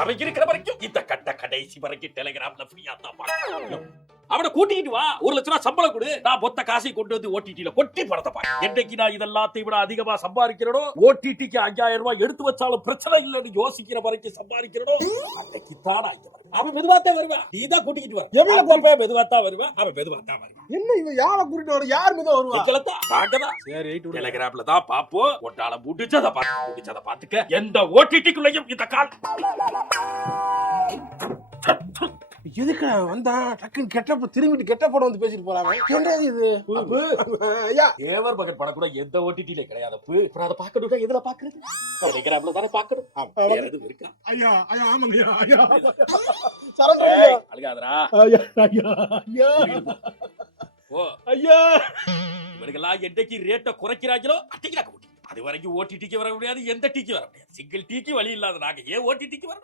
அவன் இருக்கிற வரைக்கும் இந்த கட்ட கடைசி வரைக்கும் டெலிகிராம்ல ஃப்ரீயா தான் பார்க்கணும். அவனை கூட்டிட்டு வா, 1 லட்சம் ரூபாய் சம்பளம் கொடு, நான் மொத்த காசை கொண்டு வந்து ஓடிடில கொட்டி படத்தை பாரு. என்னைக்கு நான் இதெல்லாத்தையும் விட அதிகமா சம்பாதிக்கிறனோ, ஓடிடிக்கு 5000 ரூபாய் எடுத்து வச்சாலும் பிரச்சனை இல்லைன்னு யோசிக்கிற வரைக்கும் சம்பாதிக்கிறனோ, அன்னைக்கு தான் அவன் மெதுவாத்தான் வருவான். நீ தான் கூட்டிட்டு வர. எவ்வளவு கோப்பையா மெதுவாத்தான் வருவான். அவன் மெதுவாத்தான் வருவான். என்ன இவன் யாரை கூட்டிட்டு வர? யார் மீது வருவா? சரி, டெலிகிராம்ல தான் பாப்போம். ஒட்டால முடிச்சத பாத்துக்க. எந்த ஓடிடிக்குள்ளேயும் இந்த கால் எதுக்குடா வந்தா டக்குன்னு கெட்டப்ப திரும்பிட்டு கெட்ட படம் வந்து பேசிட்டு போறாங்க. என்ன இது? ஐயா ஏவர் பகட் படம் கூட எந்த ஓடிடில கிடையாது. அப்புறம் அதை பார்க்கணும்னா எதுல பாக்குறது? டெலிகிராம்ல தானே பாக்கணும். வேற எதுவும் இருக்கா? ஐயா ஐயா ஆமாங்க ஐயா. அழுகாதடா. ஐயா ஐயா ஐயா ஓ ஐயா. இவனுக்கெல்லாம் என்னைக்கு ரேட்டை குறைக்கிறாங்களோ அன்னைக்கு நாங்க ஓட்டி. அது வரைக்கும் ஓடிடிக்கு வர முடியாது, எந்த டிக்கு வர முடியாது. சிங்கிள் டிக்கு வழி இல்லாத நாங்க ஏன் ஓடிடிக்கு வரணும்?